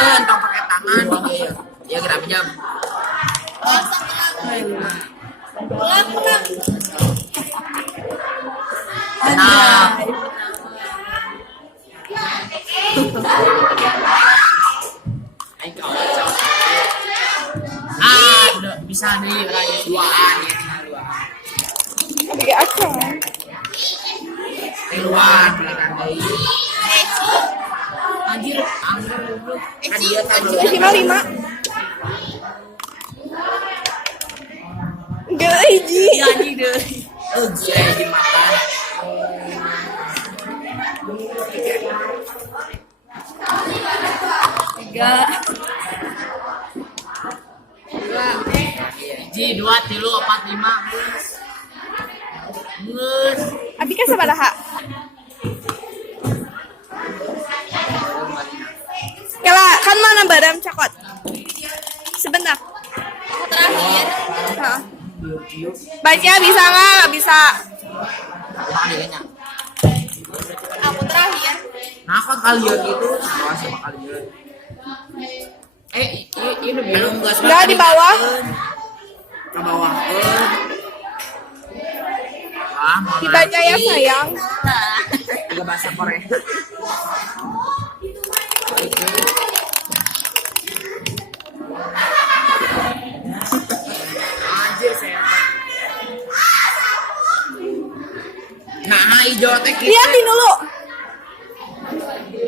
Iya, tong pakai tangan. Iya, iya kita pinjam. Nah, bisa nih lagi duaan ya, duaan. Tiga akang. Keluar anjir, hadiah Eci mah 5. Enggak hiji. jadi deh. Oh, gila dimakan. Tiga. Ji 2 3 4 5 ngeus. Abi kan sabaraha? Kala kan mana badam cakot? Sebentar. Terakhir. Heeh. Baca bisa nggak? Bisa. Aku terakhir. Kenapa kalian gitu? Sama kalian. Ini belum Enggak di bawah. Ke bawah. Dibaca ya sayang. Juga bahasa Korea. Anjir saya. Nah, hijau teh gitu. Lihatin dulu.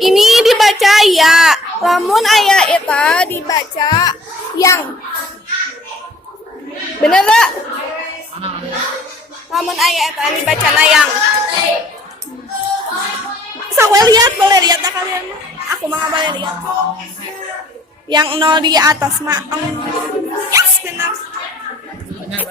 Ini dibaca ya. Lamun aya eta dibaca yang. Bener gak? Lamun aya eta dibaca yang. Boleh lihat, boleh lihat dah kalian. Aku mah nggak boleh lihat. Yang 0 di atas mah. Yes, benar. Benar.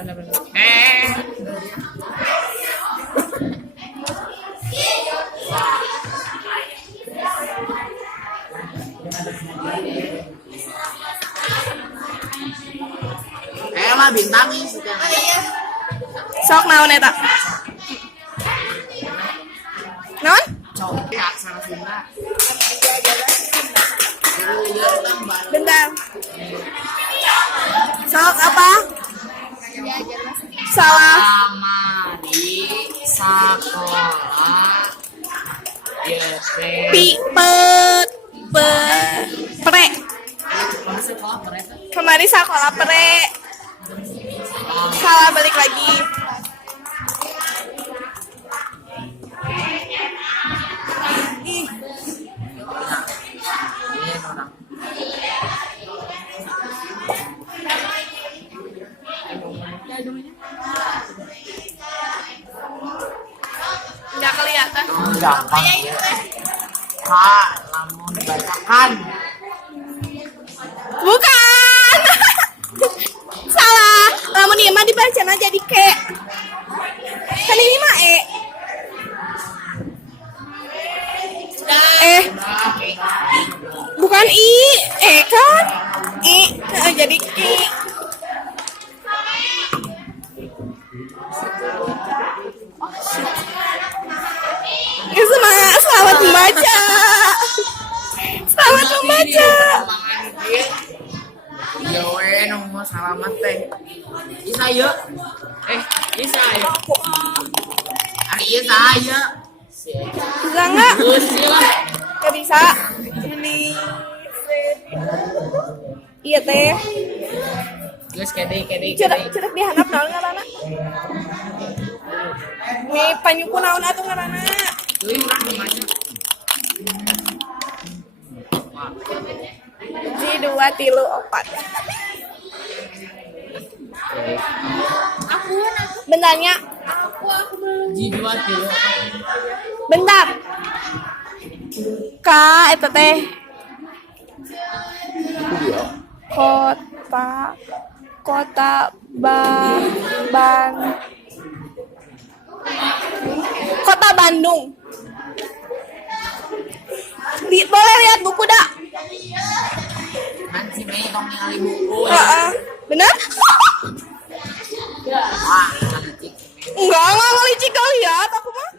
Mah bintangin sih kan. Sok naon eta? Naon? Cok aksara Sunda. Bentar. Sok apa? Salah. Amari sakola. Pi pre. Kemari sekolah pre. Salah balik lagi. Ih. Nggak kelihatan. Gampang. Kak, lamun dibacakan. Bukan. Salah. Lamun ieu mah dibacana jadi ke. Kan ini mah e. Bukan i, kan? Jadi i. Selamat membaca. Selamat membaca. Iya we nunggu salamat teh. Isa yuk. Isa yuk. Ari ieu saya. Bisa nggak? Geus Nggak bisa. Ini. Iya teh. geus kede. Cedak dihandap naon ngaranna? Nih panyuku naon atuh ngaranna? Teuing urang kumanya. Ji 2 3 4. Bentarnya. Ji 2 3. Bentar. Ka eta teh. Kota Bandung. Boleh lihat buku dak? Kan si Mei tong ningali buku. Benar? Wah, cantik. Enggak ngelicik kali lihat aku mah.